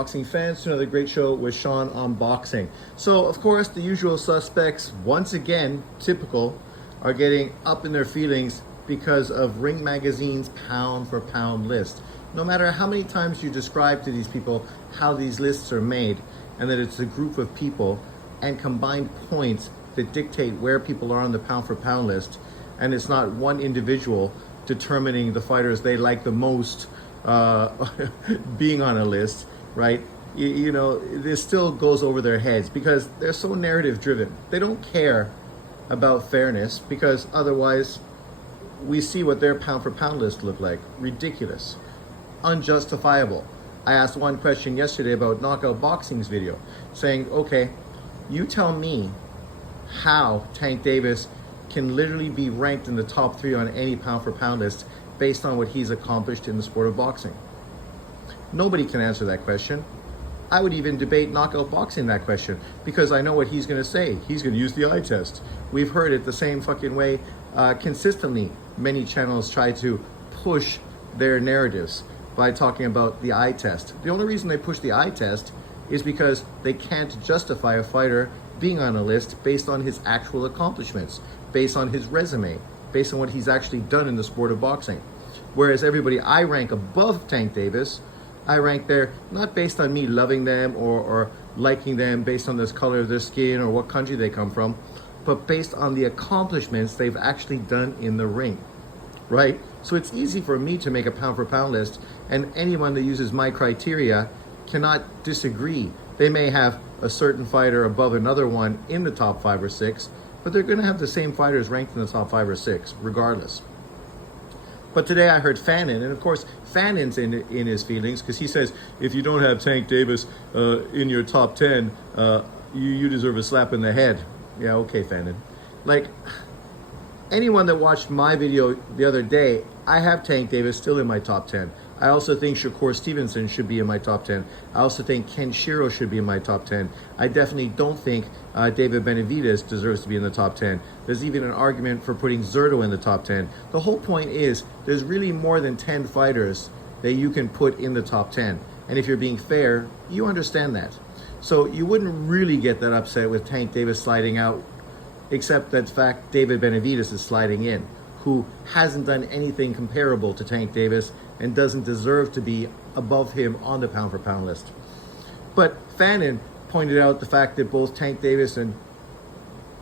boxing fans, to another great show with Sean on boxing. So, of course, the usual suspects, once again, typical, are getting up in their feelings because of Ring Magazine's pound for pound list. No matter how many times you describe to these people how these lists are made and that it's a group of people and combined points that dictate where people are on the pound for pound list, and it's not one individual determining the fighters they like the most being on a list, right? You know, this still goes over their heads because they're so narrative driven. They don't care about fairness because otherwise we see what their pound for pound list look like. Ridiculous, unjustifiable. I asked one question yesterday about Knockout Boxing's video saying, okay, you tell me how Tank Davis can literally be ranked in the top 3 on any pound for pound list based on what he's accomplished in the sport of boxing. Nobody can answer that question. I would even debate Knockout Boxing that question because I know what he's going to say. He's going to use the eye test. We've heard it the same fucking way consistently. Many channels try to push their narratives by talking about the eye test. The only reason they push the eye test is because they can't justify a fighter being on a list based on his actual accomplishments, based on his resume, based on what he's actually done in the sport of boxing. Whereas everybody I rank above Tank Davis, I rank there not based on me loving them or liking them based on this color of their skin or what country they come from, but based on the accomplishments they've actually done in the ring, right? So it's easy for me to make a pound for pound list, and anyone that uses my criteria cannot disagree. They may have a certain fighter above another one in the top 5 or 6, but they're going to have the same fighters ranked in the top 5 or 6 regardless. But today I heard Fannin, and of course Fannin's in his feelings because he says if you don't have Tank Davis in your top 10, you deserve a slap in the head. Yeah, okay, Fannin. Like, anyone that watched my video the other day, I have Tank Davis still in my top 10. I also think Shakur Stevenson should be in my top 10. I also think Ken Shiro should be in my top 10. I definitely don't think David Benavidez deserves to be in the top 10. There's even an argument for putting Zurdo in the top 10. The whole point is there's really more than 10 fighters that you can put in the top 10. And if you're being fair, you understand that. So you wouldn't really get that upset with Tank Davis sliding out, except that fact David Benavidez is sliding in, who hasn't done anything comparable to Tank Davis and doesn't deserve to be above him on the pound for pound list. But Fannin pointed out the fact that both Tank Davis and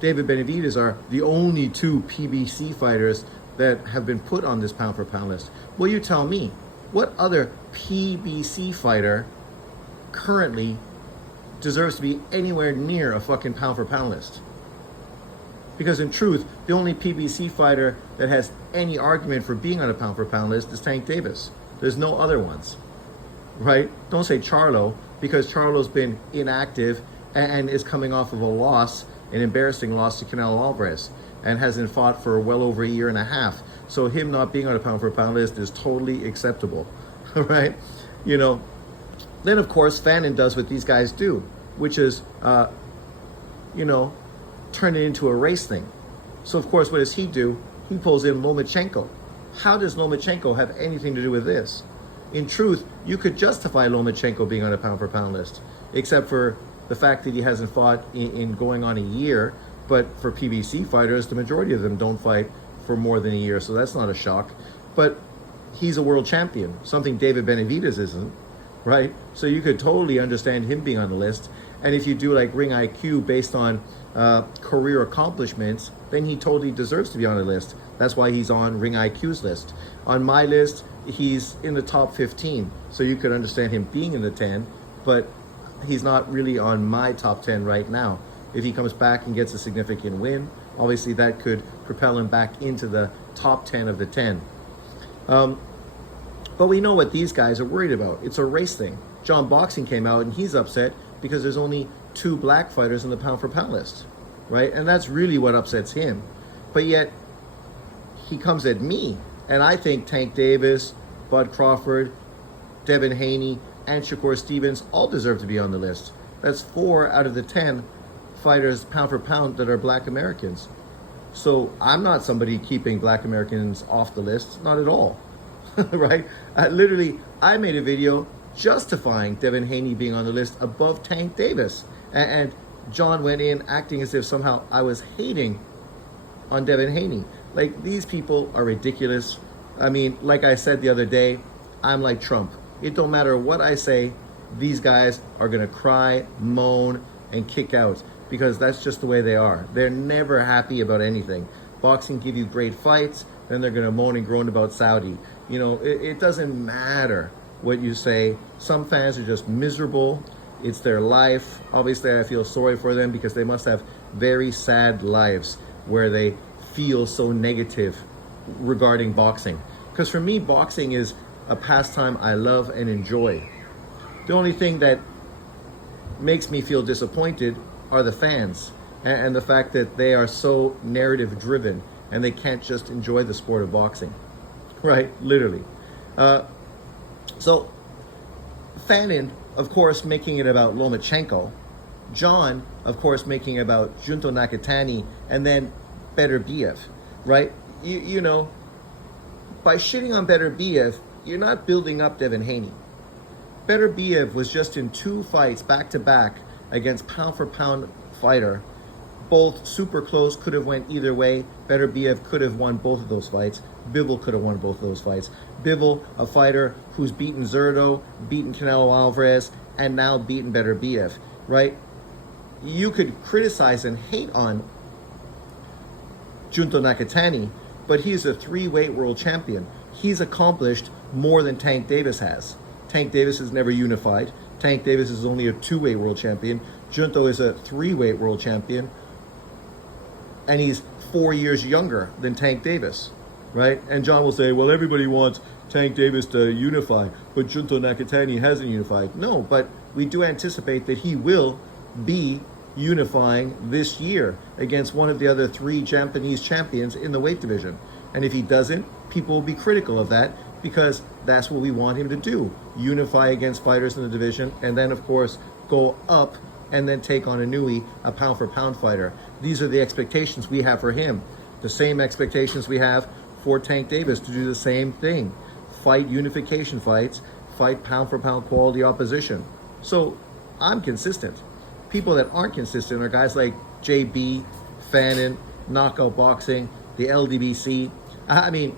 David Benavidez are the only 2 PBC fighters that have been put on this pound for pound list. Well, you tell me, what other PBC fighter currently deserves to be anywhere near a fucking pound for pound list? Because in truth, the only PBC fighter that has any argument for being on a pound for pound list is Tank Davis. There's no other ones, right? Don't say Charlo, because Charlo's been inactive and is coming off of a loss, an embarrassing loss to Canelo Alvarez, and hasn't fought for well over a year and a half. So him not being on a pound for pound list is totally acceptable, right? You know, then of course Fannin does what these guys do, which is, you know, turn it into a race thing. So of course, what does he do? He pulls in Lomachenko. How does Lomachenko have anything to do with this? In truth, you could justify Lomachenko being on a pound for pound list, except for the fact that he hasn't fought in going on a year. But for PBC fighters, the majority of them don't fight for more than a year, so that's not a shock. But he's a world champion, something David Benavidez isn't, right? So you could totally understand him being on the list. And if you do like Ring IQ based on career accomplishments, then he totally deserves to be on the list. That's why he's on Ring IQ's list. On my list, he's in the top 15. So you could understand him being in the 10, but he's not really on my top 10 right now. If he comes back and gets a significant win, obviously that could propel him back into the top 10 of the 10. But we know what these guys are worried about. It's a race thing. John Boxing came out and he's upset because there's only 2 black fighters in the pound for pound list, right? And that's really what upsets him. But yet he comes at me, and I think Tank Davis, Bud Crawford, Devin Haney, and Shakur Stevens all deserve to be on the list. That's 4 out of the 10 fighters pound for pound that are black Americans. So I'm not somebody keeping black Americans off the list, not at all, right? I made a video justifying Devin Haney being on the list above Tank Davis. And John went in acting as if somehow I was hating on Devin Haney. Like, these people are ridiculous. I mean, like I said the other day, I'm like Trump. It don't matter what I say, these guys are gonna cry, moan, and kick out, because that's just the way they are. They're never happy about anything. Boxing give you great fights, then they're gonna moan and groan about Saudi. You know, it doesn't matter what you say. Some fans are just miserable. It's their life. Obviously, I feel sorry for them because they must have very sad lives where they feel so negative regarding boxing. Because for me, boxing is a pastime I love and enjoy. The only thing that makes me feel disappointed are the fans and the fact that they are so narrative driven and they can't just enjoy the sport of boxing, right? Literally. So Fannin, of course, making it about Lomachenko. John, of course, making it about Junto Nakatani, and then Beterbiev, right? You know, by shitting on Beterbiev, you're not building up Devin Haney. Beterbiev was just in 2 fights back-to-back against pound-for-pound fighter. Both super close, could have went either way. Beterbiev could have won both of those fights. Bivol could have won both of those fights. Bivol, a fighter who's beaten Zurdo, beaten Canelo Alvarez, and now beaten Beterbiev, right? You could criticize and hate on Junto Nakatani, but he's a 3-weight world champion. He's accomplished more than Tank Davis has. Tank Davis is never unified. Tank Davis is only a 2-weight world champion. Junto is a 3-weight world champion. And he's 4 years younger than Tank Davis, right? And John will say, well, everybody wants Tank Davis to unify, but Junto Nakatani hasn't unified. No, but we do anticipate that he will be unifying this year against one of the other 3 Japanese champions in the weight division. And if he doesn't, people will be critical of that, because that's what we want him to do. Unify against fighters in the division, and then, of course, go up and then take on Inoue, a pound-for-pound fighter. These are the expectations we have for him. The same expectations we have for Tank Davis to do the same thing. Fight unification fights, fight pound-for-pound quality opposition. So I'm consistent. People that aren't consistent are guys like JB, Fannin, Knockout Boxing, the LDBC. I mean,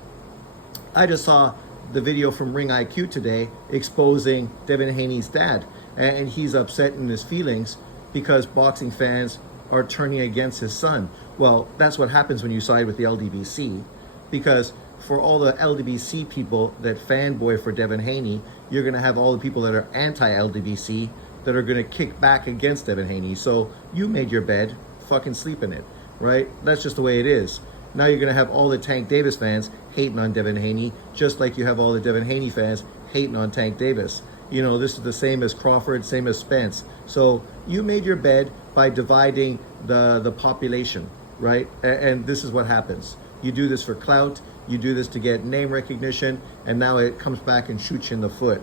I just saw the video from Ring IQ today exposing Devin Haney's dad, and he's upset in his feelings because boxing fans are turning against his son. Well, that's what happens when you side with the LDBC, because for all the LDBC people that fanboy for Devin Haney, you're going to have all the people that are anti-LDBC that are going to kick back against Devin Haney. So you made your bed, fucking sleep in it, right? That's just the way it is. Now you're going to have all the Tank Davis fans hating on Devin Haney, just like you have all the Devin Haney fans hating on Tank Davis. You know, this is the same as Crawford, same as Spence. So you made your bed by dividing the population, right? And this is what happens. You do this for clout, you do this to get name recognition, and now it comes back and shoots you in the foot,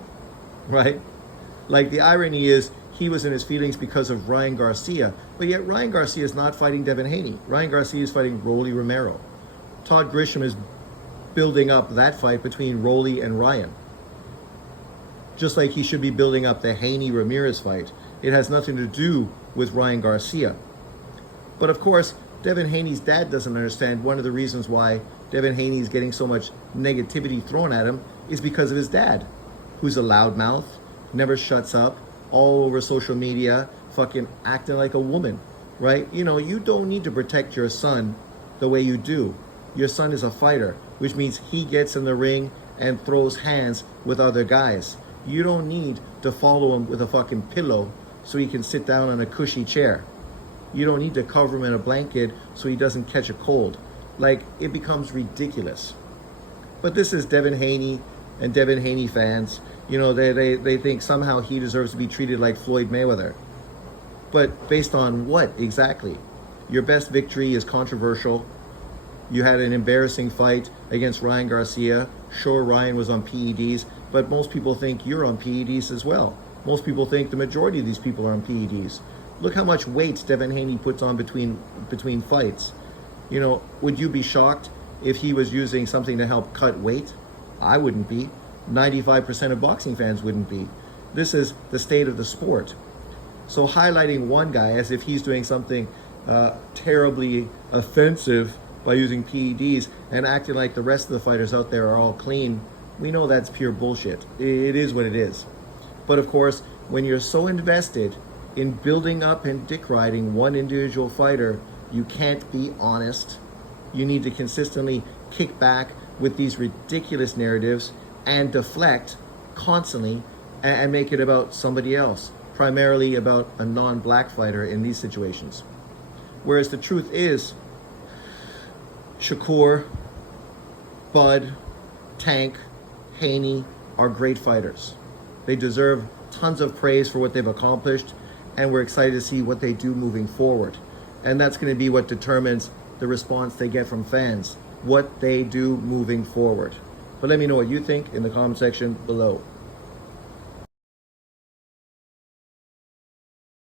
right? Like, the irony is, he was in his feelings because of Ryan Garcia, but yet Ryan Garcia is not fighting Devin Haney. Ryan Garcia is fighting Rolly Romero. Todd Grisham is building up that fight between Rolly and Ryan. Just like he should be building up the Haney-Ramirez fight. It has nothing to do with Ryan Garcia. But of course, Devin Haney's dad doesn't understand one of the reasons why Devin Haney is getting so much negativity thrown at him is because of his dad, who's a loudmouth, never shuts up, all over social media, fucking acting like a woman, right? You know, you don't need to protect your son the way you do. Your son is a fighter, which means he gets in the ring and throws hands with other guys. You don't need to follow him with a fucking pillow so he can sit down on a cushy chair. You don't need to cover him in a blanket so he doesn't catch a cold. Like, it becomes ridiculous. But this is Devin Haney and Devin Haney fans. You know, they think somehow he deserves to be treated like Floyd Mayweather. But based on what exactly? Your best victory is controversial. You had an embarrassing fight against Ryan Garcia. Sure, Ryan was on PEDs, but most people think you're on PEDs as well. Most people think the majority of these people are on PEDs. Look how much weight Devin Haney puts on between fights. You know, would you be shocked if he was using something to help cut weight? I wouldn't be. 95% of boxing fans wouldn't be. This is the state of the sport. So highlighting one guy as if he's doing something terribly offensive by using PEDs and acting like the rest of the fighters out there are all clean, we know that's pure bullshit. It is what it is. But of course, when you're so invested in building up and dick riding one individual fighter, you can't be honest. You need to consistently kick back with these ridiculous narratives and deflect constantly and make it about somebody else, primarily about a non-black fighter in these situations. Whereas the truth is, Shakur, Bud, Tank, Haney are great fighters. They deserve tons of praise for what they've accomplished, and we're excited to see what they do moving forward. And that's going to be what determines the response they get from fans, what they do moving forward. But let me know what you think in the comment section below.